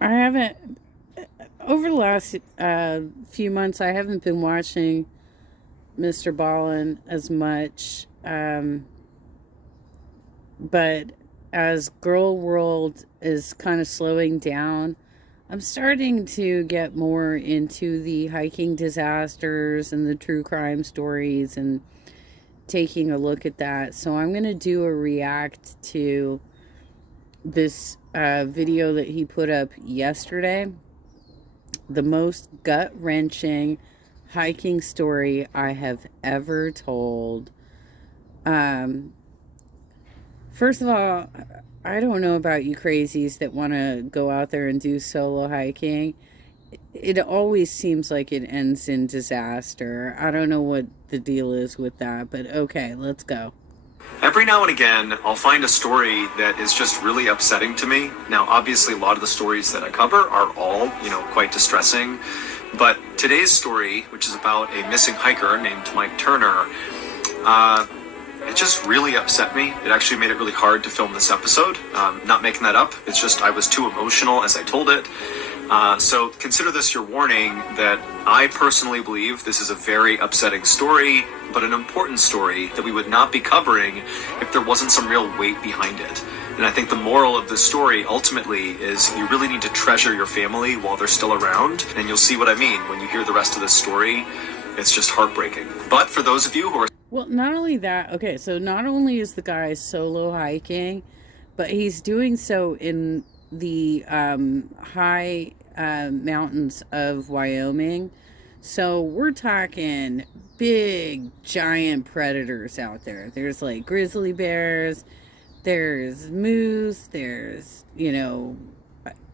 I haven't, over the last few months, I haven't been watching Mr. Ballin as much. But as Girl World is kind of slowing down, I'm starting to get more into the hiking disasters and the true crime stories and taking a look at that. So I'm going to do a react to this video that he put up yesterday. The most gut wrenching hiking story I have ever told. Um, First of all, I don't know about you crazies that want to go out there and do solo hiking. It always seems like it ends in disaster. I don't know what the deal is with that, but okay, let's go. Every now and again, I'll find a story that is just really upsetting to me. Now, obviously, a lot of the stories that I cover are all, quite distressing. But today's story, which is about a missing hiker named Mike Turner, it just really upset me. It actually made it really hard to film this episode. Not making that up. It's just I was too emotional as I told it. So consider this your warning that I personally believe this is a very upsetting story, but an important story that we would not be covering if there wasn't some real weight behind it. And I think the moral of the story ultimately is you really need to treasure your family while they're still around. And you'll see what I mean when you hear the rest of this story. It's just heartbreaking. But for those of you who are... Well, not only that, okay, so not only is the guy solo hiking, but he's doing so in the high mountains of Wyoming. So we're talking big, giant predators out there. There's like grizzly bears, there's moose, there's,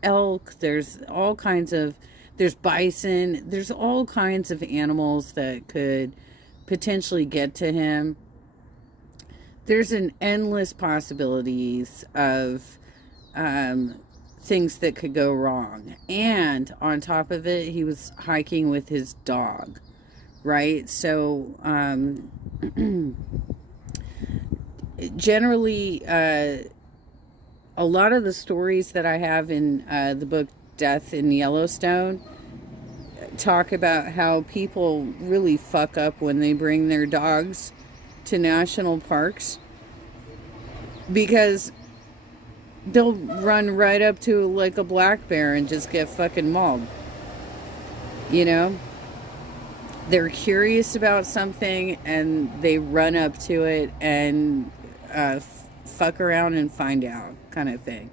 elk, there's all kinds of, there's bison, there's all kinds of animals that could potentially get to him. There's an endless possibilities of things that could go wrong. And on top of it, he was hiking with his dog, right? So generally, a lot of the stories that I have in the book Death in Yellowstone talk about how people really fuck up when they bring their dogs to national parks, because they'll run right up to like a black bear and just get fucking mauled. They're curious about something and they run up to it and fuck around and find out, kind of thing.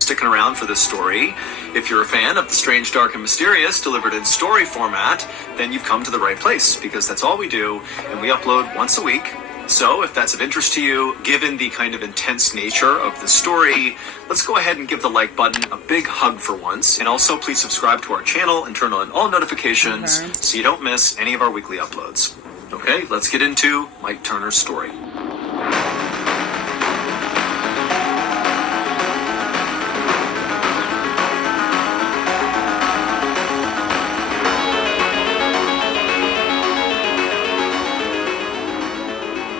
Sticking around for this story. If you're a fan of the strange, dark, and mysterious delivered in story format, then you've come to the right place, because that's all we do, and we upload once a week. So if that's of interest to you, given the kind of intense nature of the story, let's go ahead and give the like button a big hug for once. And also please subscribe to our channel and turn on all notifications so you don't miss any of our weekly uploads. Okay, let's get into Mike Turner's story.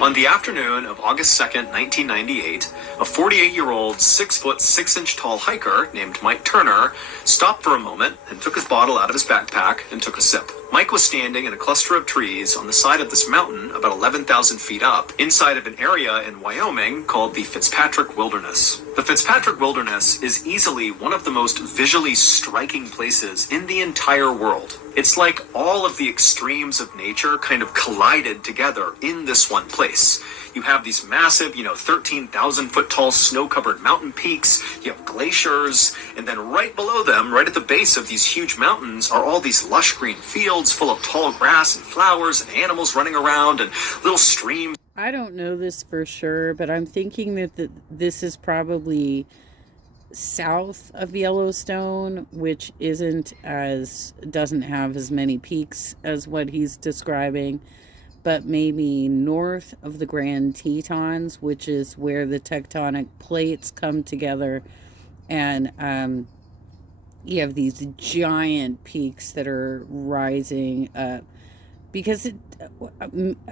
On the afternoon of August 2nd, 1998, a 48-year-old, 6-foot, 6-inch tall hiker named Mike Turner stopped for a moment and took his bottle out of his backpack and took a sip. Mike was standing in a cluster of trees on the side of this mountain about 11,000 feet up, inside of an area in Wyoming called the Fitzpatrick Wilderness. The Fitzpatrick Wilderness is easily one of the most visually striking places in the entire world. It's like all of the extremes of nature kind of collided together in this one place. You have these massive, 13,000 foot tall snow-covered mountain peaks, you have glaciers, and then right below them, right at the base of these huge mountains, are all these lush green fields full of tall grass and flowers and animals running around and little streams. I don't know this for sure, but I'm thinking that this is probably south of Yellowstone, which doesn't have as many peaks as what he's describing, but maybe north of the Grand Tetons, which is where the tectonic plates come together, and you have these giant peaks that are rising up. because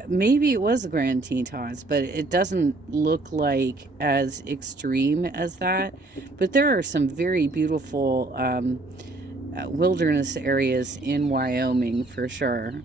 maybe it was the Grand Tetons, but it doesn't look like as extreme as that. But there are some very beautiful wilderness areas in Wyoming for sure.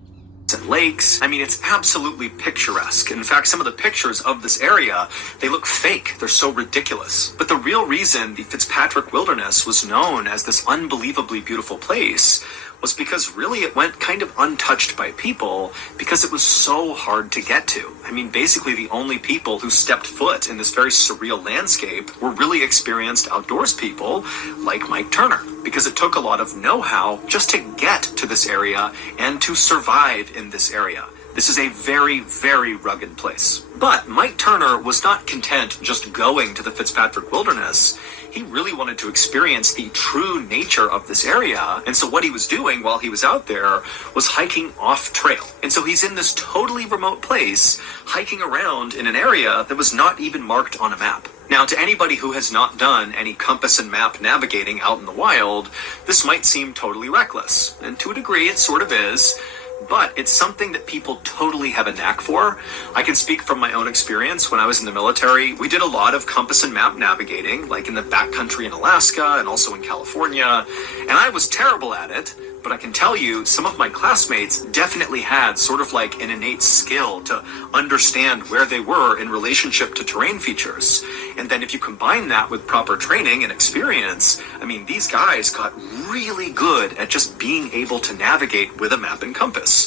And lakes. I mean, it's absolutely picturesque. In fact, some of the pictures of this area, they look fake. They're so ridiculous. But the real reason the Fitzpatrick Wilderness was known as this unbelievably beautiful place was because really it went kind of untouched by people because it was so hard to get to. I mean, basically the only people who stepped foot in this very surreal landscape were really experienced outdoors people like Mike Turner, because it took a lot of know-how just to get to this area and to survive in this area. This is a very, very rugged place. But Mike Turner was not content just going to the Fitzpatrick Wilderness. He really wanted to experience the true nature of this area. And so what he was doing while he was out there was hiking off trail. And so he's in this totally remote place, hiking around in an area that was not even marked on a map. Now, to anybody who has not done any compass and map navigating out in the wild, this might seem totally reckless. And to a degree, it sort of is. But it's something that people totally have a knack for. I can speak from my own experience. When I was in the military, we did a lot of compass and map navigating, like in the backcountry in Alaska and also in California. And I was terrible at it, but I can tell you some of my classmates definitely had sort of like an innate skill to understand where they were in relationship to terrain features. And then if you combine that with proper training and experience, I mean, these guys got really good at just being able to navigate with a map and compass.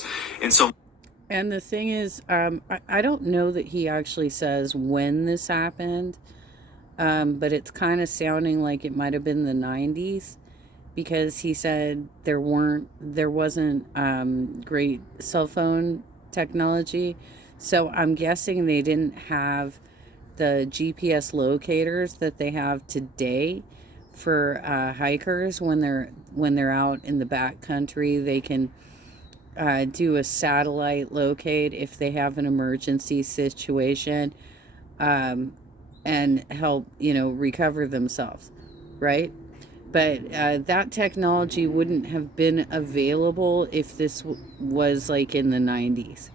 And so, and the thing is, I don't know that he actually says when this happened, but it's kind of sounding like it might have been the 90s, because he said there wasn't great cell phone technology. So I'm guessing they didn't have the GPS locators that they have today for hikers when they're out in the backcountry. They can do a satellite locate if they have an emergency situation, and help recover themselves, right? But that technology wouldn't have been available if this was like in the 90s.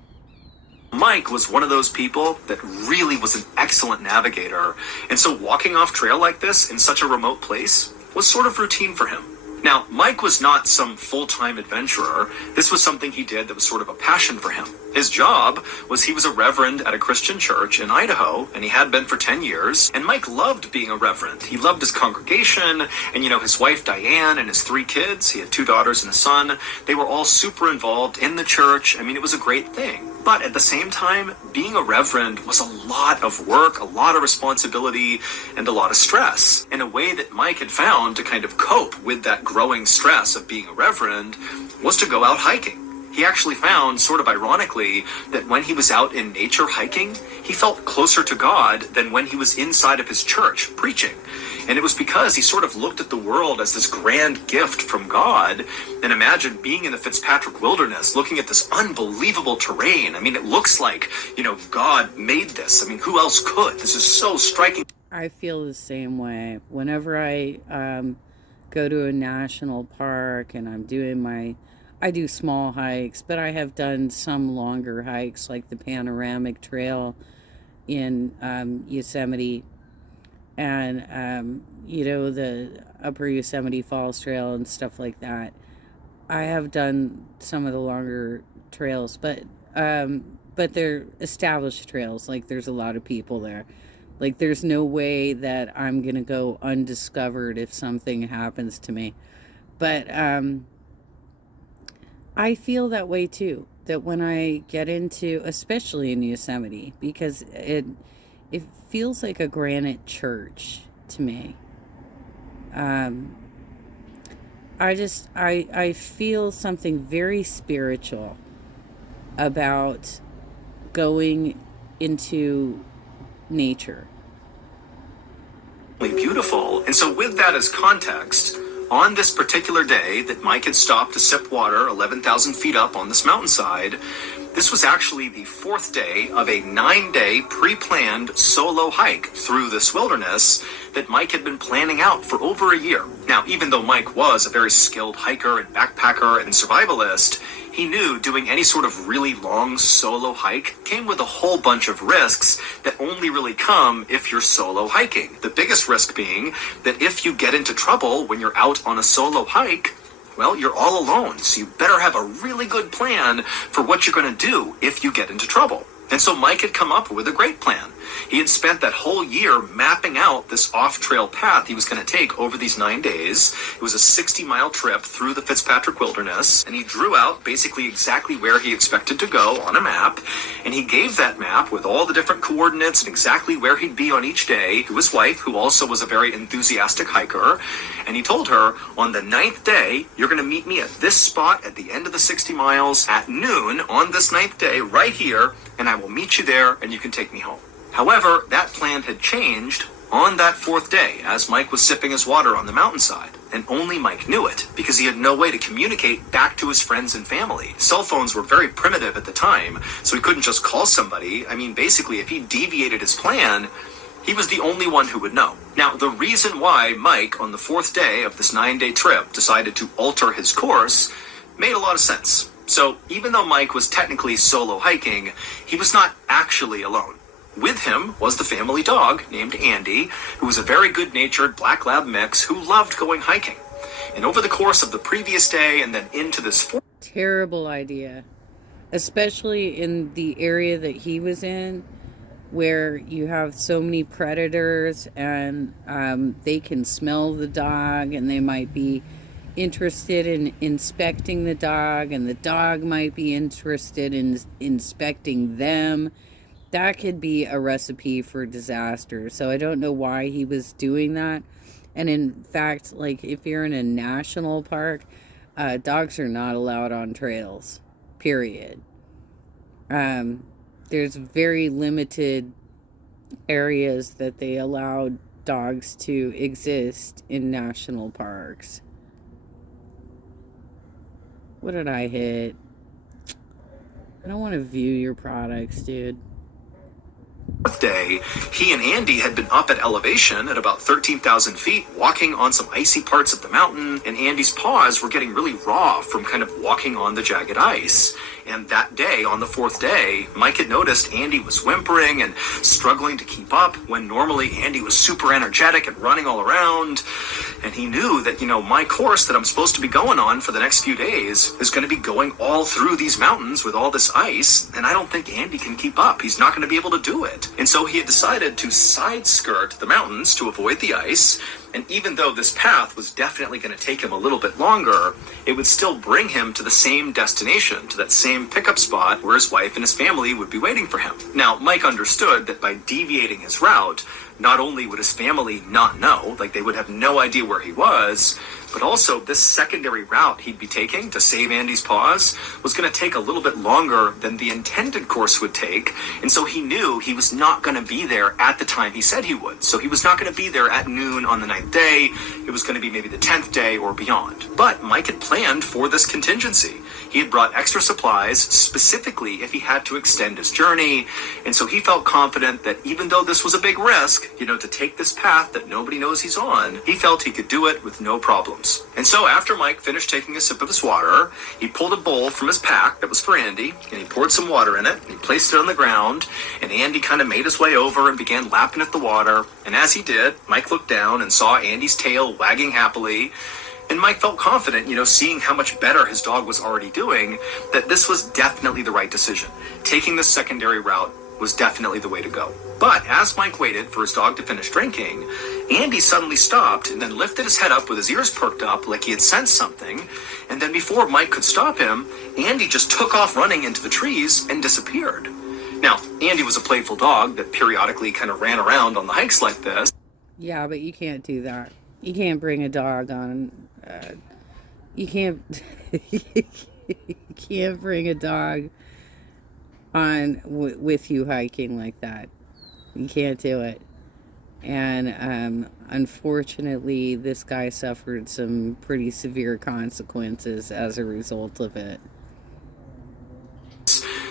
Mike was one of those people that really was an excellent navigator. And so walking off trail like this in such a remote place was sort of routine for him. Now, Mike was not some full-time adventurer. This was something he did that was sort of a passion for him. His job was he was a reverend at a Christian church in Idaho, and he had been for 10 years. And Mike loved being a reverend. He loved his congregation, and his wife Diane and his 3 kids. He had 2 daughters and a son. They were all super involved in the church. I mean, it was a great thing. But at the same time, being a reverend was a lot of work, a lot of responsibility, and a lot of stress. And a way that Mike had found to kind of cope with that growing stress of being a reverend was to go out hiking. He actually found, sort of ironically, that when he was out in nature hiking, he felt closer to God than when he was inside of his church preaching. And it was because he sort of looked at the world as this grand gift from God. And imagine being in the Fitzpatrick Wilderness, looking at this unbelievable terrain. I mean, it looks like, God made this. I mean, who else could? This is so striking. I feel the same way. Whenever I go to a national park and I do small hikes, but I have done some longer hikes like the Panoramic Trail in Yosemite, and the Upper Yosemite Falls Trail and stuff like that. I have done some of the longer trails, but they're established trails. Like, there's a lot of people there. Like, there's no way that I'm gonna go undiscovered if something happens to me. But I feel that way too, that when I get into, especially in Yosemite, because it feels like a granite church to me. I feel something very spiritual about going into nature. Beautiful. And so with that as context, on this particular day that Mike had stopped to sip water 11,000 feet up on this mountainside, this was actually the 4th day of a 9-day pre-planned solo hike through this wilderness that Mike had been planning out for over a year. Now, even though Mike was a very skilled hiker and backpacker and survivalist, He knew doing any sort of really long solo hike came with a whole bunch of risks that only really come if you're solo hiking. The biggest risk being that if you get into trouble when you're out on a solo hike, well, you're all alone, so you better have a really good plan for what you're going to do if you get into trouble. And so Mike had come up with a great plan. He had spent that whole year mapping out this off-trail path he was going to take over these 9 days. It was a 60-mile trip through the Fitzpatrick Wilderness, and he drew out basically exactly where he expected to go on a map, and he gave that map with all the different coordinates and exactly where he'd be on each day to his wife, who also was a very enthusiastic hiker, and he told her, on the 9th day, you're going to meet me at this spot at the end of the 60 miles at noon on this 9th day right here, and I will meet you there and you can take me home. However, that plan had changed on that 4th day as Mike was sipping his water on the mountainside. And only Mike knew it because he had no way to communicate back to his friends and family. Cell phones were very primitive at the time, so he couldn't just call somebody. I mean, basically, if he deviated his plan, he was the only one who would know. Now, the reason why Mike, on the 4th day of this 9-day trip, decided to alter his course made a lot of sense. So even though Mike was technically solo hiking, he was not actually alone. With him was the family dog named Andy, who was a very good-natured black lab mix who loved going hiking. And over the course of the previous day and then into this terrible idea, especially in the area that he was in, where you have so many predators and they can smell the dog and they might be interested in inspecting the dog, and the dog might be interested in inspecting them. That could be a recipe for disaster. So I don't know why he was doing that. And in fact, like, if you're in a national park, dogs are not allowed on trails, period. There's very limited areas that they allow dogs to exist in national parks. What did I hit? I don't want to view your products, dude. Day, he and Andy had been up at elevation at about 13,000 feet, walking on some icy parts of the mountain, and Andy's paws were getting really raw from kind of walking on the jagged ice. And that day, on the 4th day, Mike had noticed Andy was whimpering and struggling to keep up when normally Andy was super energetic and running all around. And he knew that, my course that I'm supposed to be going on for the next few days is going to be going all through these mountains with all this ice, and I don't think Andy can keep up. He's not going to be able to do it. And so he had decided to side skirt the mountains to avoid the ice. And even though this path was definitely going to take him a little bit longer, it would still bring him to the same destination, to that same pickup spot where his wife and his family would be waiting for him. Now, Mike understood that by deviating his route, not only would his family not know, like they would have no idea where he was, but also this secondary route he'd be taking to save Andy's paws was going to take a little bit longer than the intended course would take. And so he knew he was not going to be there at the time he said he would. So he was not going to be there at noon on the 9th day. It was going to be maybe the 10th day or beyond. But Mike had planned for this contingency. He had brought extra supplies specifically if he had to extend his journey. And so he felt confident that even though this was a big risk, to take this path that nobody knows he's on, he felt he could do it with no problems. And so after Mike finished taking a sip of his water, he pulled a bowl from his pack that was for Andy, and he poured some water in it, and he placed it on the ground, and Andy kind of made his way over and began lapping at the water. And as he did, Mike looked down and saw Andy's tail wagging happily. And Mike felt confident, seeing how much better his dog was already doing, that this was definitely the right decision. Taking this secondary route was definitely the way to go. But as Mike waited for his dog to finish drinking, Andy suddenly stopped and then lifted his head up with his ears perked up like he had sensed something. And then before Mike could stop him, Andy just took off running into the trees and disappeared. Now, Andy was a playful dog that periodically kind of ran around on the hikes like this. Yeah, but you can't do that. You can't bring a dog on. You can't. You can't bring a dog on with you hiking like that. You can't do it. And unfortunately, this guy suffered some pretty severe consequences as a result of it.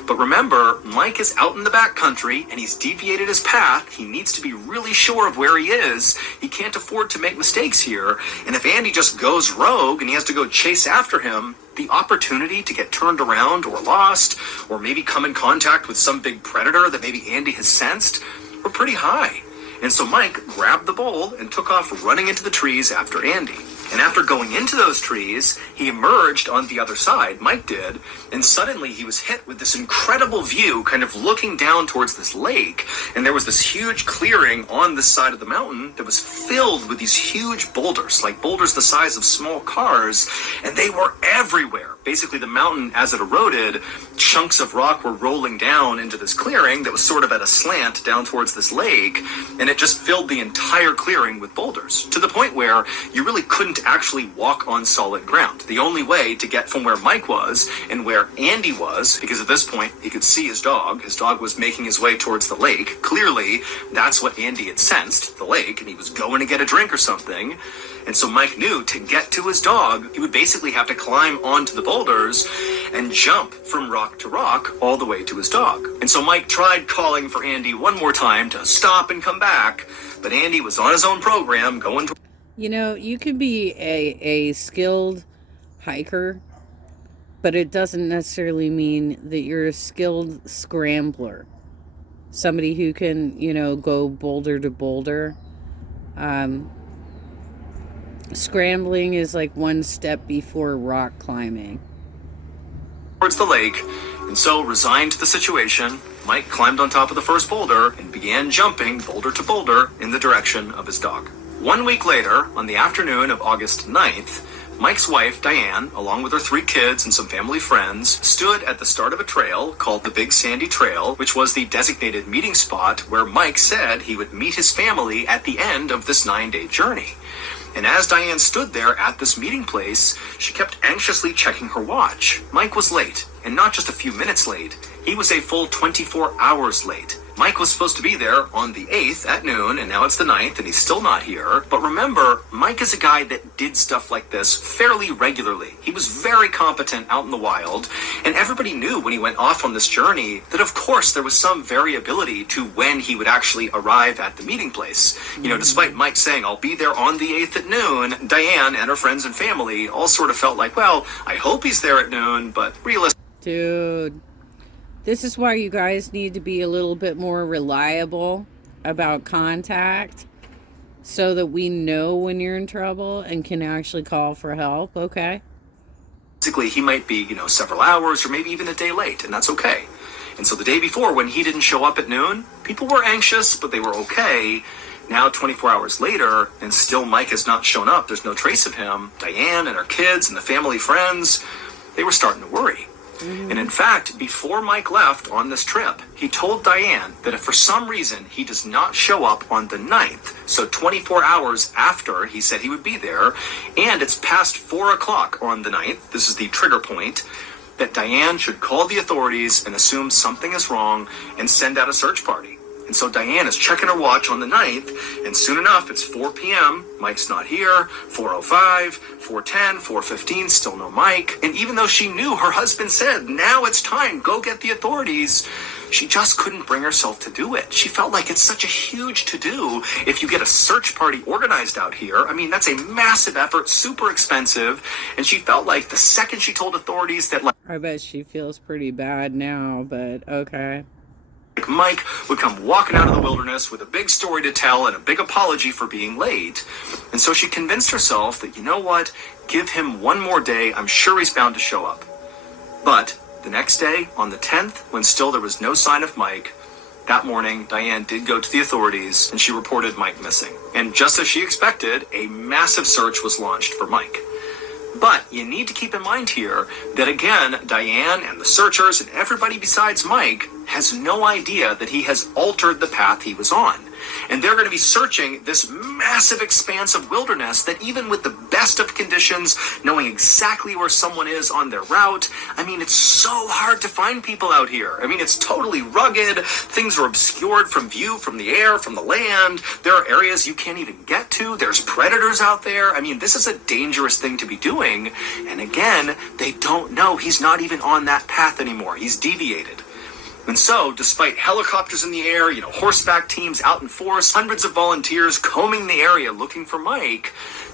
But remember, Mike is out in the backcountry and he's deviated his path. He needs to be really sure of where he is. He can't afford to make mistakes here. And if Andy just goes rogue and he has to go chase after him, the opportunity to get turned around or lost, or maybe come in contact with some big predator that maybe Andy has sensed, were pretty high. And so Mike grabbed the bowl and took off running into the trees after Andy. And after going into those trees, he emerged on the other side, Mike did, and suddenly he was hit with this incredible view, kind of looking down towards this lake, and there was this huge clearing on this side of the mountain that was filled with these huge boulders, like boulders the size of small cars, and they were everywhere. Basically, the mountain, as it eroded, chunks of rock were rolling down into this clearing that was sort of at a slant down towards this lake, and it just filled the entire clearing with boulders, to the point where you really couldn't actually walk on solid ground. The only way to get from where Mike was and where Andy was, because at this point he could see his dog was making his way towards the lake. Clearly, that's what Andy had sensed, the lake, and he was going to get a drink or something. And so Mike knew to get to his dog, he would basically have to climb onto the boulders and jump from rock to rock all the way to his dog. And so Mike tried calling for Andy one more time to stop and come back, but Andy was on his own program going to... You know, you could be a skilled hiker, but it doesn't necessarily mean that you're a skilled scrambler. Somebody who can, go boulder to boulder. Scrambling is like one step before rock climbing. Towards the lake, and so resigned to the situation, Mike climbed on top of the first boulder and began jumping boulder to boulder in the direction of his dog. 1 week later, on the afternoon of August 9th, Mike's wife, Diane, along with her 3 kids and some family friends, stood at the start of a trail called the Big Sandy Trail, which was the designated meeting spot where Mike said he would meet his family at the end of this 9-day journey. And as Diane stood there at this meeting place, she kept anxiously checking her watch. Mike was late, and not just a few minutes late. He was a full 24 hours late. Mike was supposed to be there on the 8th at noon, and now it's the 9th, and he's still not here. But remember, Mike is a guy that did stuff like this fairly regularly. He was very competent out in the wild, and everybody knew when he went off on this journey that, of course, there was some variability to when he would actually arrive at the meeting place. Despite Mike saying, I'll be there on the 8th at noon, Diane and her friends and family all sort of felt like, well, I hope he's there at noon, but realistically... Dude, this is why you guys need to be a little bit more reliable about contact so that we know when you're in trouble and can actually call for help, okay? Basically, he might be, several hours or maybe even a day late, and that's okay. And so the day before, when he didn't show up at noon, people were anxious, but they were okay. Now, 24 hours later, and still Mike has not shown up, there's no trace of him, Diane and her kids and the family friends, they were starting to worry. And in fact, before Mike left on this trip, he told Diane that if for some reason he does not show up on the 9th, so 24 hours after he said he would be there, and it's past 4 o'clock on the 9th, this is the trigger point, that Diane should call the authorities and assume something is wrong and send out a search party. And so Diane is checking her watch on the 9th, and soon enough, it's 4 p.m., Mike's not here, 4:05, 4:10, 4:15, still no Mike. And even though she knew her husband said, now it's time, go get the authorities, she just couldn't bring herself to do it. She felt like it's such a huge to-do if you get a search party organized out here. I mean, that's a massive effort, super expensive, and she felt like the second she told authorities that... I bet she feels pretty bad now, but okay. Mike would come walking out of the wilderness with a big story to tell and a big apology for being late. And so she convinced herself that, you know what, give him one more day, I'm sure he's bound to show up. But the next day, on the 10th, when still there was no sign of Mike, that morning, Diane did go to the authorities and she reported Mike missing. And just as she expected, a massive search was launched for Mike. But you need to keep in mind here that, again, Diane and the searchers and everybody besides Mike has no idea that he has altered the path he was on. And they're going to be searching this massive expanse of wilderness that even with the best of conditions, knowing exactly where someone is on their route, I mean, it's so hard to find people out here. I mean, it's totally rugged. Things are obscured from view, from the air, from the land. There are areas you can't even get to. There's predators out there. I mean, this is a dangerous thing to be doing. And again, they don't know he's not even on that path anymore. He's deviated. And so, despite helicopters in the air, horseback teams out in force, hundreds of volunteers combing the area looking for Mike,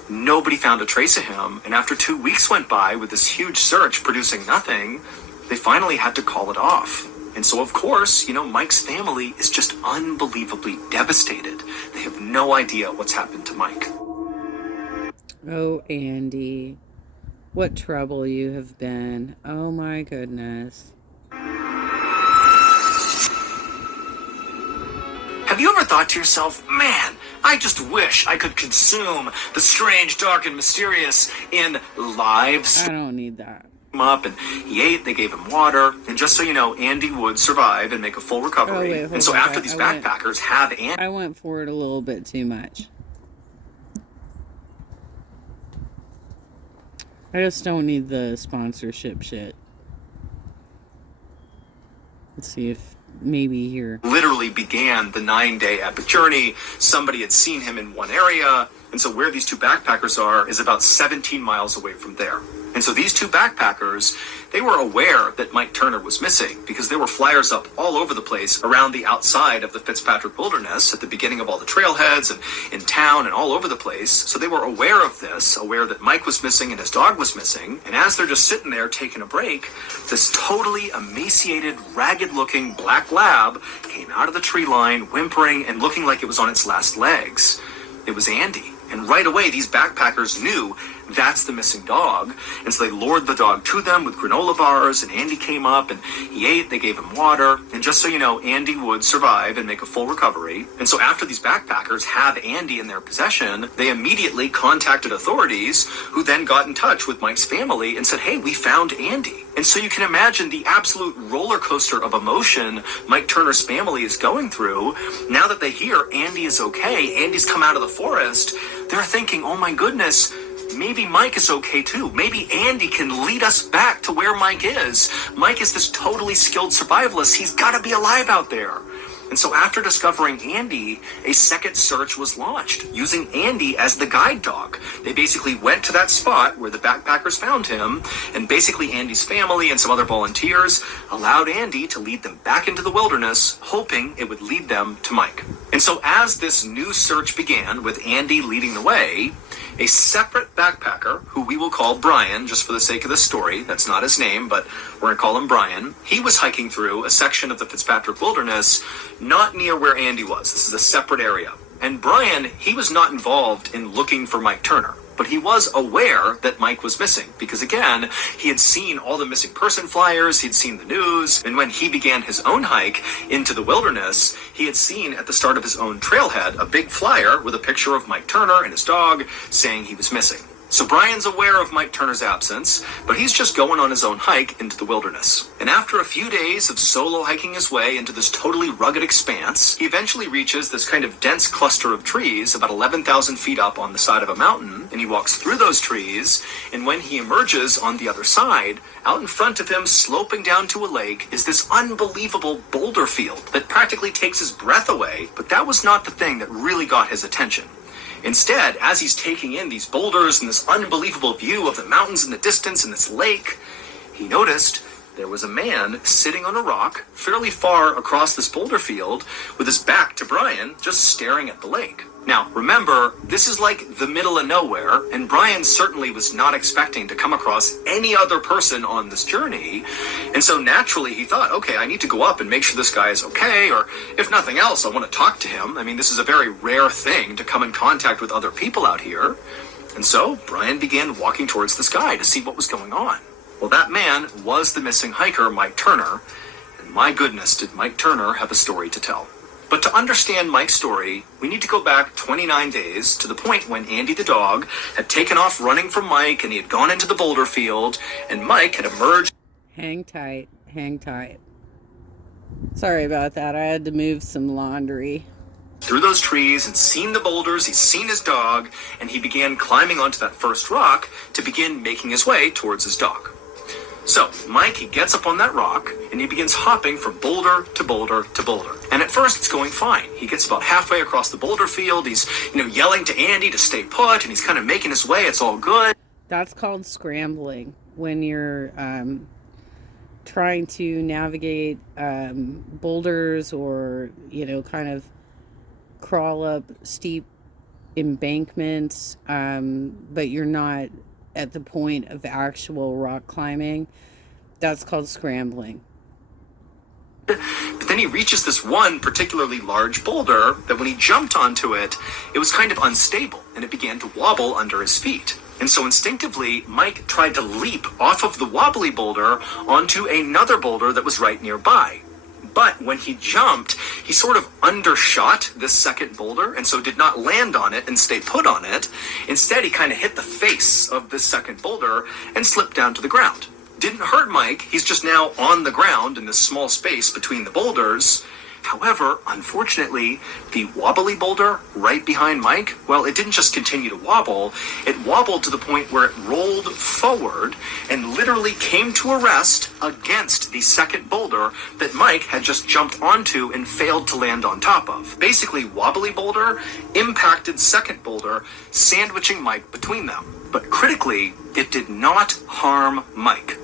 nobody found a trace of him. And after 2 weeks went by with this huge search producing nothing, they finally had to call it off. And so, of course, Mike's family is just unbelievably devastated. They have no idea what's happened to Mike. Oh, Andy, what trouble you have been. Oh, my goodness. Have you ever thought to yourself, man, I just wish I could consume the strange, dark, and mysterious in lives? I don't need that. Up and he ate, they gave him water, and just so you know, Andy would survive and make a full recovery. And so after these backpackers have Andy... I went for it a little bit too much. I just don't need the sponsorship shit. Let's see if maybe here. Literally began the 9-day epic journey. Somebody had seen him in one area, and so where these two backpackers are is about 17 miles away from there. And so these two backpackers, they were aware that Mike Turner was missing because there were flyers up all over the place around the outside of the Fitzpatrick Wilderness at the beginning of all the trailheads and in town and all over the place. So they were aware of this, aware that Mike was missing and his dog was missing. And as they're just sitting there taking a break, this totally emaciated, ragged-looking black lab came out of the tree line, whimpering and looking like it was on its last legs. It was Andy. And right away, these backpackers knew that's the missing dog. And so they lured the dog to them with granola bars, and Andy came up and he ate, they gave him water. And just so you know, Andy would survive and make a full recovery. And so after these backpackers have Andy in their possession, they immediately contacted authorities, who then got in touch with Mike's family and said, hey, we found Andy. And so you can imagine the absolute roller coaster of emotion Mike Turner's family is going through. Now that they hear Andy is okay, Andy's come out of the forest, they're thinking, oh my goodness, maybe Mike is okay too. Maybe Andy can lead us back to where Mike is. Mike is this totally skilled survivalist. He's got to be alive out there. And so after discovering Andy, a second search was launched, using Andy as the guide dog. They basically went to that spot where the backpackers found him, and basically Andy's family and some other volunteers allowed Andy to lead them back into the wilderness, hoping it would lead them to Mike. And so as this new search began, with Andy leading the way, a separate backpacker, who we will call Brian, just for the sake of this story, that's not his name, but we're going to call him Brian, he was hiking through a section of the Fitzpatrick Wilderness, not near where Andy was. This is a separate area. And Brian, he was not involved in looking for Mike Turner, but he was aware that Mike was missing because, again, he had seen all the missing person flyers, he'd seen the news, and when he began his own hike into the wilderness, he had seen at the start of his own trailhead a big flyer with a picture of Mike Turner and his dog saying he was missing. So Brian's aware of Mike Turner's absence, but he's just going on his own hike into the wilderness. And after a few days of solo hiking his way into this totally rugged expanse, he eventually reaches this kind of dense cluster of trees about 11,000 feet up on the side of a mountain, and he walks through those trees, and when he emerges on the other side, out in front of him, sloping down to a lake, is this unbelievable boulder field that practically takes his breath away, but that was not the thing that really got his attention. Instead, as he's taking in these boulders and this unbelievable view of the mountains in the distance and this lake, he noticed there was a man sitting on a rock fairly far across this boulder field with his back to Brian, just staring at the lake. Now, remember, this is like the middle of nowhere, and Brian certainly was not expecting to come across any other person on this journey. And so naturally he thought, okay, I need to go up and make sure this guy is okay, or if nothing else, I want to talk to him. I mean, this is a very rare thing to come in contact with other people out here. And so Brian began walking towards this guy to see what was going on. Well, that man was the missing hiker, Mike Turner, and my goodness, did Mike Turner have a story to tell. But to understand Mike's story, we need to go back 29 days to the point when Andy the dog had taken off running from Mike and he had gone into the boulder field and Mike had emerged. Hang tight, hang tight. Sorry about that. I had to move some laundry. Through those trees and seen the boulders, he's seen his dog, and he began climbing onto that first rock to begin making his way towards his dog. So, Mike, he gets up on that rock, and he begins hopping from boulder to boulder to boulder. And at first, it's going fine. He gets about halfway across the boulder field. He's, yelling to Andy to stay put, and he's kind of making his way. It's all good. That's called scrambling. When you're trying to navigate boulders, or, kind of crawl up steep embankments, but you're not at the point of actual rock climbing. That's called scrambling. But then he reaches this one particularly large boulder that when he jumped onto it, it was kind of unstable and it began to wobble under his feet. And so instinctively, Mike tried to leap off of the wobbly boulder onto another boulder that was right nearby. But when he jumped, he sort of undershot this second boulder and so did not land on it and stay put on it. Instead, he kind of hit the face of this second boulder and slipped down to the ground. Didn't hurt Mike, he's just now on the ground in this small space between the boulders. However, unfortunately, the wobbly boulder right behind Mike, well, it didn't just continue to wobble, it wobbled to the point where it rolled forward and literally came to a rest against the second boulder that Mike had just jumped onto and failed to land on top of. Basically, wobbly boulder impacted second boulder, sandwiching Mike between them. But critically, it did not harm Mike.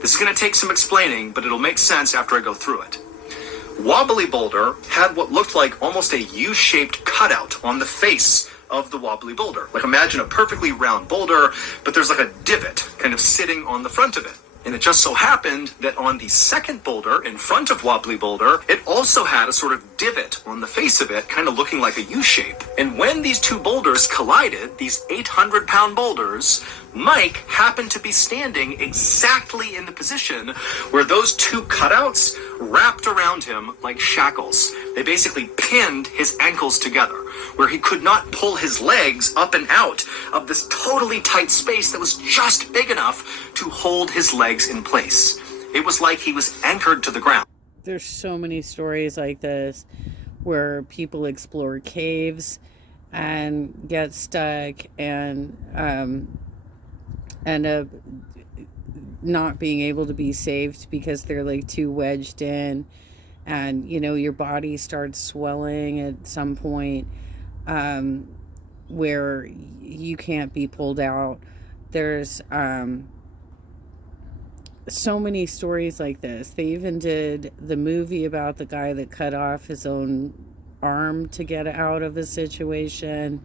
This is going to take some explaining, but it'll make sense after I go through it. Wobbly boulder had what looked like almost a U-shaped cutout on the face of the wobbly boulder. Like, imagine a perfectly round boulder, but there's like a divot kind of sitting on the front of it. And it just so happened that on the second boulder in front of wobbly boulder, it also had a sort of divot on the face of it, kind of looking like a U-shape. And when these two boulders collided, these 800-pound boulders, Mike happened to be standing exactly in the position where those two cutouts wrapped around him like shackles. They basically pinned his ankles together, where he could not pull his legs up and out of this totally tight space that was just big enough to hold his legs in place. It was like he was anchored to the ground. There's so many stories like this where people explore caves and get stuck and end up not being able to be saved because they're like too wedged in, and your body starts swelling at some point where you can't be pulled out. There's so many stories like this. They even did the movie about the guy that cut off his own arm to get out of a situation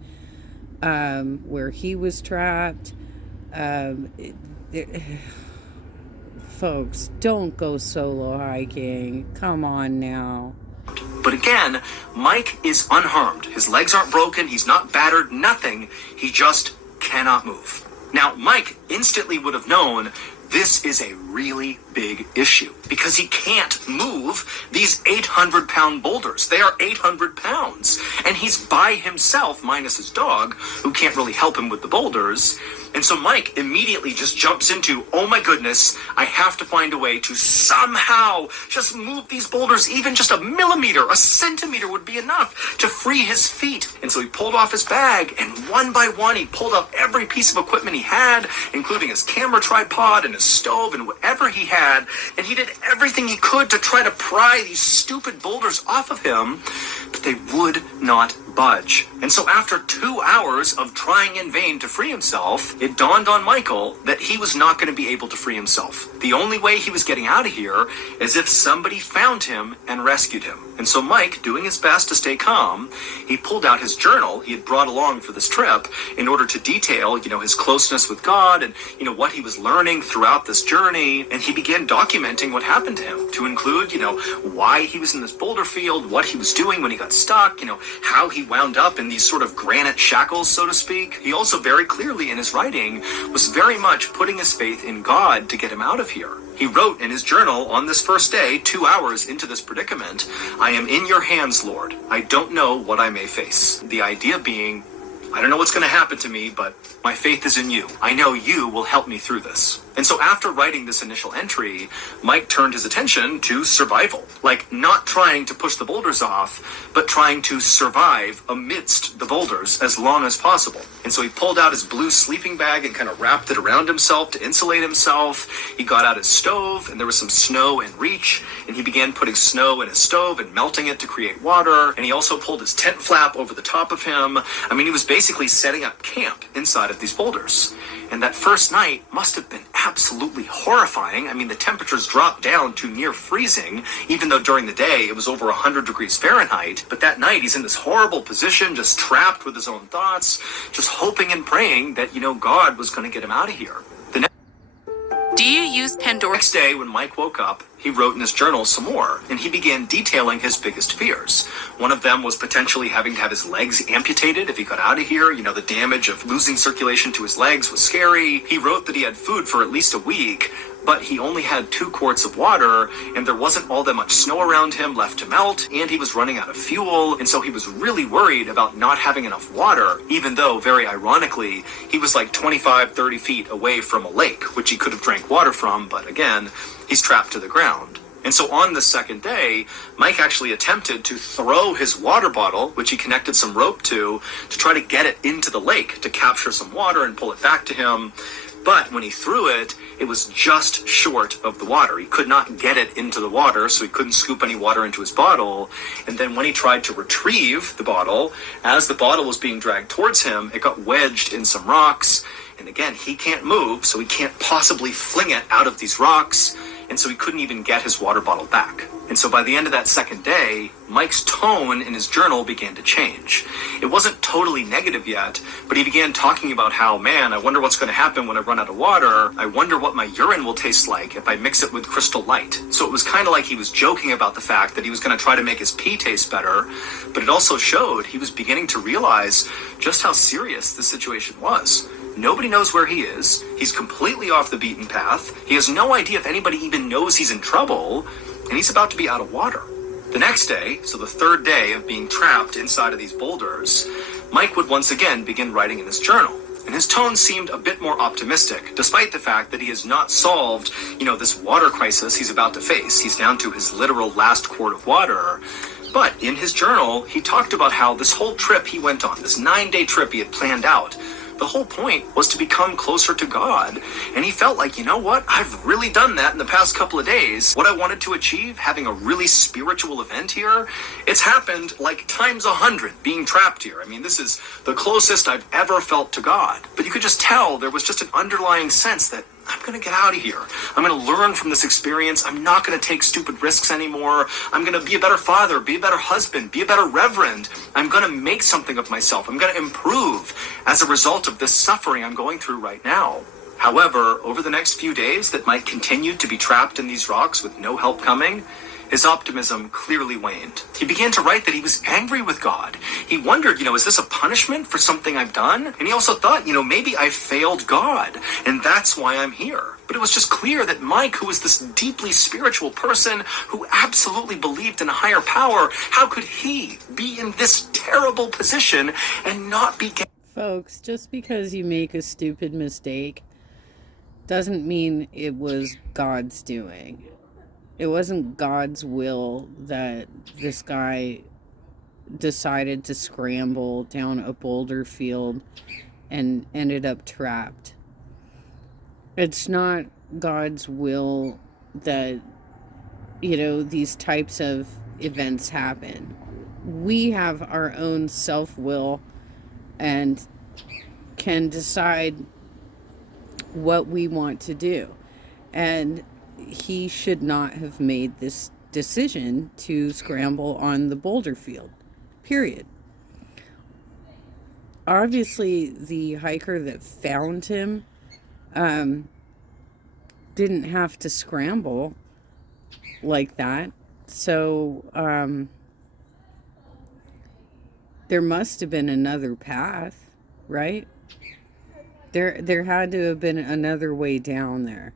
where he was trapped. Folks, don't go solo hiking. Come on now. But again, Mike is unharmed. His legs aren't broken. He's not battered. Nothing. He just cannot move. Now, Mike instantly would have known this is a really big issue because he can't move these 800-pound boulders. They are 800 pounds. And he's by himself, minus his dog, who can't really help him with the boulders. And so Mike immediately just jumps into, oh my goodness, I have to find a way to somehow just move these boulders even just a millimeter, a centimeter would be enough to free his feet. And so he pulled off his bag, and one by one he pulled out every piece of equipment he had, including his camera tripod and his stove and whatever he had, and he did everything he could to try to pry these stupid boulders off of him, but they would not budge. And so after 2 hours of trying in vain to free himself, it dawned on Michael that he was not going to be able to free himself. The only way he was getting out of here is if somebody found him and rescued him. And so Mike, doing his best to stay calm, he pulled out his journal he had brought along for this trip in order to detail, his closeness with God and, what he was learning throughout this journey. And he began documenting what happened to him, to include, why he was in this boulder field, what he was doing when he got stuck, how he wound up in these sort of granite shackles, so to speak. He also very clearly in his writing was very much putting his faith in God to get him out of here. He wrote in his journal on this first day, 2 hours into this predicament, I am in your hands, Lord. I don't know what I may face. The idea being, I don't know what's going to happen to me, but my faith is in you. I know you will help me through this. And so after writing this initial entry, Mike turned his attention to survival. Like, not trying to push the boulders off, but trying to survive amidst the boulders as long as possible. And so he pulled out his blue sleeping bag and kind of wrapped it around himself to insulate himself. He got out his stove, and there was some snow in reach, and he began putting snow in his stove and melting it to create water. And he also pulled his tent flap over the top of him. I mean, he was basically setting up camp inside of these boulders. And that first night must have been absolutely horrifying. I mean, the temperatures dropped down to near freezing, even though during the day it was over 100 degrees Fahrenheit. But that night he's in this horrible position, just trapped with his own thoughts, just hoping and praying that, God was going to get him out of here. Do you use Pandora? Next day, when Mike woke up, he wrote in his journal some more, and he began detailing his biggest fears. One of them was potentially having to have his legs amputated if he got out of here. The damage of losing circulation to his legs was scary. He wrote that he had food for at least a week, but he only had 2 quarts of water, and there wasn't all that much snow around him left to melt, and he was running out of fuel, and so he was really worried about not having enough water, even though, very ironically, he was like 25, 30 feet away from a lake, which he could have drank water from, but again, he's trapped to the ground. And so on the second day, Mike actually attempted to throw his water bottle, which he connected some rope to try to get it into the lake, to capture some water and pull it back to him. But when he threw it, it was just short of the water. He could not get it into the water, so he couldn't scoop any water into his bottle. And then when he tried to retrieve the bottle, as the bottle was being dragged towards him, it got wedged in some rocks. And again, he can't move, so he can't possibly fling it out of these rocks. And so he couldn't even get his water bottle back. And so by the end of that second day, Mike's tone in his journal began to change. It wasn't totally negative yet, but he began talking about how, man, I wonder what's going to happen when I run out of water. I wonder what my urine will taste like if I mix it with Crystal Light. So it was kind of like he was joking about the fact that he was going to try to make his pee taste better, but it also showed he was beginning to realize just how serious the situation was. Nobody knows where he is. He's completely off the beaten path. He has no idea if anybody even knows he's in trouble, and he's about to be out of water. The next day, so the third day of being trapped inside of these boulders, Mike would once again begin writing in his journal. And his tone seemed a bit more optimistic, despite the fact that he has not solved, this water crisis he's about to face. He's down to his literal last quart of water. But in his journal, he talked about how this whole trip he went on, this 9-day trip he had planned out, the whole point was to become closer to God. And he felt like, what? I've really done that in the past couple of days. What I wanted to achieve, having a really spiritual event here, it's happened like times 100 being trapped here. I mean, this is the closest I've ever felt to God. But you could just tell there was just an underlying sense that I'm going to get out of here. I'm going to learn from this experience. I'm not going to take stupid risks anymore. I'm going to be a better father, be a better husband, be a better reverend. I'm going to make something of myself. I'm going to improve as a result of this suffering I'm going through right now. However, over the next few days that Mike continued to be trapped in these rocks with no help coming, his optimism clearly waned. He began to write that he was angry with God. He wondered, is this a punishment for something I've done? And he also thought, maybe I failed God, and that's why I'm here. But it was just clear that Mike, who was this deeply spiritual person who absolutely believed in a higher power, how could he be in this terrible position and not be... Folks, just because you make a stupid mistake doesn't mean it was God's doing. It wasn't God's will that this guy decided to scramble down a boulder field and ended up trapped. It's not God's will that, these types of events happen. We have our own self-will and can decide what we want to do. And he should not have made this decision to scramble on the boulder field, period. Obviously, the hiker that found him didn't have to scramble like that. So there must have been another path, right? There had to have been another way down there.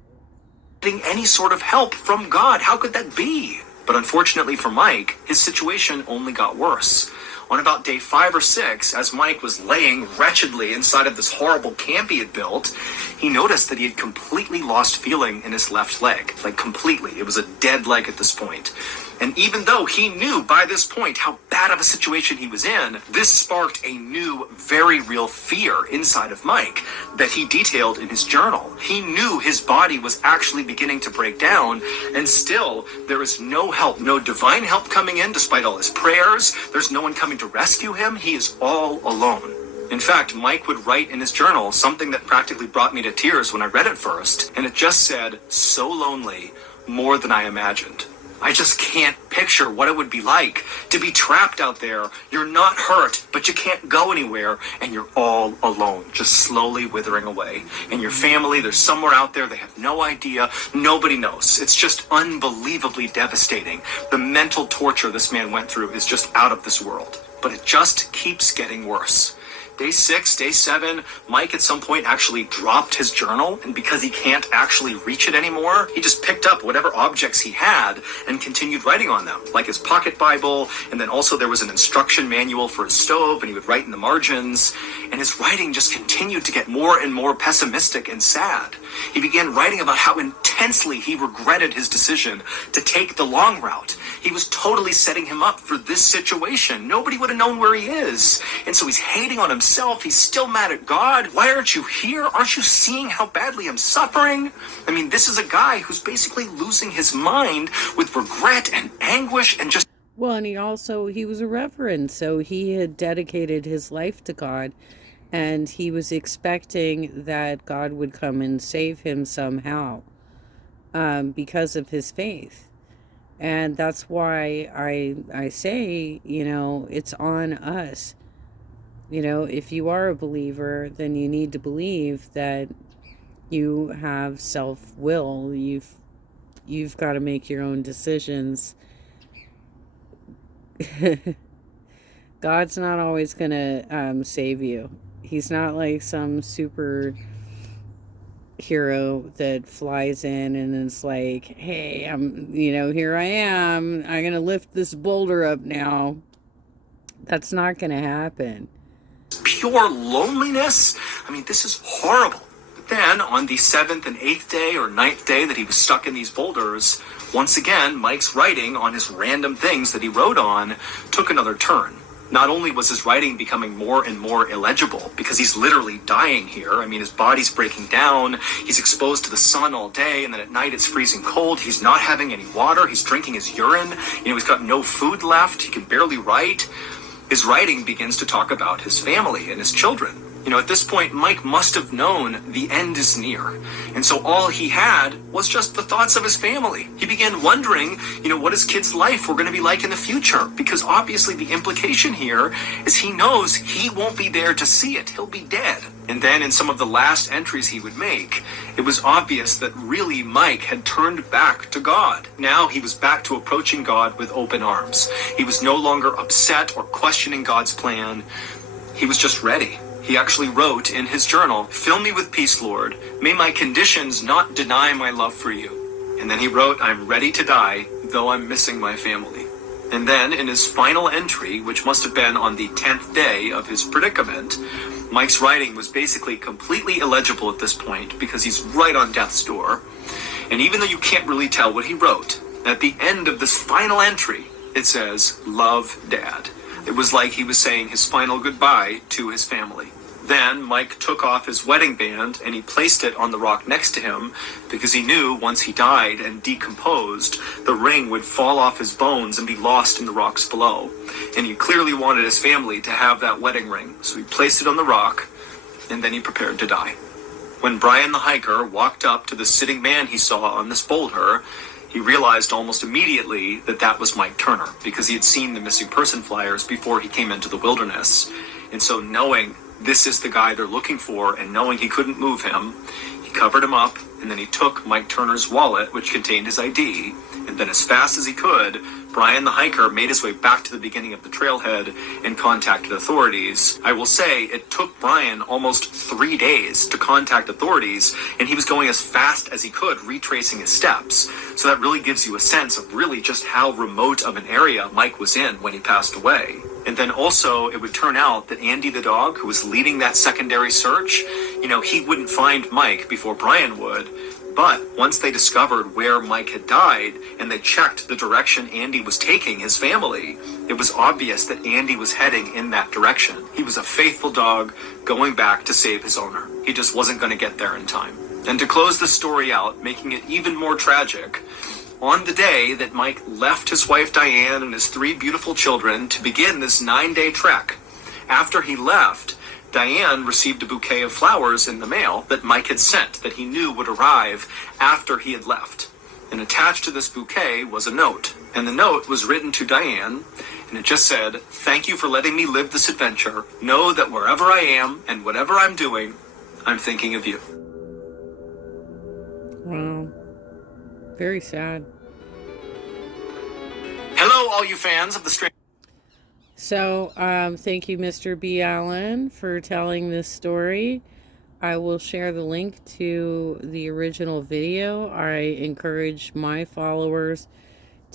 Any sort of help from God. How could that be? But unfortunately for Mike, his situation only got worse. On about day 5 or 6, as Mike was laying wretchedly inside of this horrible camp he had built, he noticed that he had completely lost feeling in his left leg. Like completely. It was a dead leg at this point. And even though he knew by this point how bad of a situation he was in, this sparked a new, very real fear inside of Mike that he detailed in his journal. He knew his body was actually beginning to break down, and still there is no help, no divine help coming in despite all his prayers. There's no one coming to rescue him. He is all alone. In fact, Mike would write in his journal something that practically brought me to tears when I read it first, and it just said, "So lonely, more than I imagined." I just can't picture what it would be like to be trapped out there. You're not hurt, but you can't go anywhere, and you're all alone, just slowly withering away. And your family, they're somewhere out there, they have no idea, nobody knows. It's just unbelievably devastating. The mental torture this man went through is just out of this world. But it just keeps getting worse. Day 6, day 7, Mike at some point actually dropped his journal, and because he can't actually reach it anymore, he just picked up whatever objects he had and continued writing on them, like his pocket Bible, and then also there was an instruction manual for his stove, and he would write in the margins, and his writing just continued to get more and more pessimistic and sad. He began writing about how intensely he regretted his decision to take the long route. He was totally setting him up for this situation. Nobody would have known where he is. And so he's hating on himself. He's still mad at God. Why aren't you here? Aren't you seeing how badly I'm suffering? I mean, this is a guy who's basically losing his mind with regret and anguish and just... Well, and he was a reverend, so he had dedicated his life to God, and he was expecting that God would come and save him somehow, because of his faith. And that's why I say, it's on us. If you are a believer, then you need to believe that you have self-will. You've got to make your own decisions. God's not always going to save you. He's not like some super hero that flies in and is like, hey, here I am. I'm going to lift this boulder up now. That's not going to happen. Pure loneliness. I mean, this is horrible. But then on the 7th and 8th day or 9th day that he was stuck in these boulders, once again, Mike's writing on his random things that he wrote on took another turn. Not only was his writing becoming more and more illegible, because he's literally dying here. I mean, his body's breaking down. He's exposed to the sun all day, and then at night it's freezing cold. He's not having any water. He's drinking his urine. He's got no food left. He can barely write. His writing begins to talk about his family and his children. At this point, Mike must have known the end is near. And so all he had was just the thoughts of his family. He began wondering, what his kid's life were going to be like in the future. Because obviously the implication here is he knows he won't be there to see it. He'll be dead. And then in some of the last entries he would make, it was obvious that really Mike had turned back to God. Now he was back to approaching God with open arms. He was no longer upset or questioning God's plan. He was just ready. He actually wrote in his journal, "Fill me with peace, Lord. May my conditions not deny my love for you." And then he wrote, "I'm ready to die, though I'm missing my family." And then in his final entry, which must have been on the 10th day of his predicament, Mike's writing was basically completely illegible at this point because he's right on death's door. And even though you can't really tell what he wrote, at the end of this final entry, it says, "Love, Dad." It was like he was saying his final goodbye to his family. Then Mike took off his wedding band and he placed it on the rock next to him because he knew once he died and decomposed, the ring would fall off his bones and be lost in the rocks below. And he clearly wanted his family to have that wedding ring. So he placed it on the rock and then he prepared to die. When Brian the hiker walked up to the sitting man he saw on this boulder, he realized almost immediately that that was Mike Turner because he had seen the missing person flyers before he came into the wilderness. And so knowing this is the guy they're looking for and knowing he couldn't move him, he covered him up and then he took Mike Turner's wallet, which contained his ID, and then as fast as he could, Brian the hiker made his way back to the beginning of the trailhead and contacted authorities. I will say it took Brian almost 3 days to contact authorities, and he was going as fast as he could, retracing his steps. So that really gives you a sense of really just how remote of an area Mike was in when he passed away. And then also, it would turn out that Andy the dog, who was leading that secondary search, he wouldn't find Mike before Brian would. But once they discovered where Mike had died and they checked the direction Andy was taking his family, it was obvious that Andy was heading in that direction. He was a faithful dog going back to save his owner. He just wasn't going to get there in time. And to close the story out, making it even more tragic, on the day that Mike left his wife Diane and his 3 beautiful children to begin this 9-day trek, after he left, Diane received a bouquet of flowers in the mail that Mike had sent that he knew would arrive after he had left. And attached to this bouquet was a note. And the note was written to Diane, and it just said, "Thank you for letting me live this adventure. Know that wherever I am and whatever I'm doing, I'm thinking of you." Wow. Very sad. Hello, all you fans of the Strange. So, thank you, Mr. B. Allen, for telling this story. I will share the link to the original video. I encourage my followers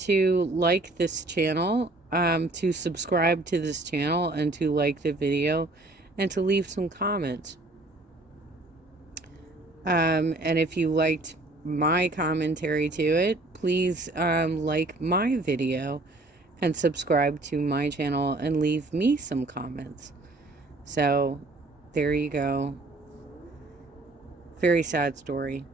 to like this channel, to subscribe to this channel, and to like the video, and to leave some comments. And if you liked my commentary to it, please like my video and subscribe to my channel and leave me some comments. So there you go. Very sad story.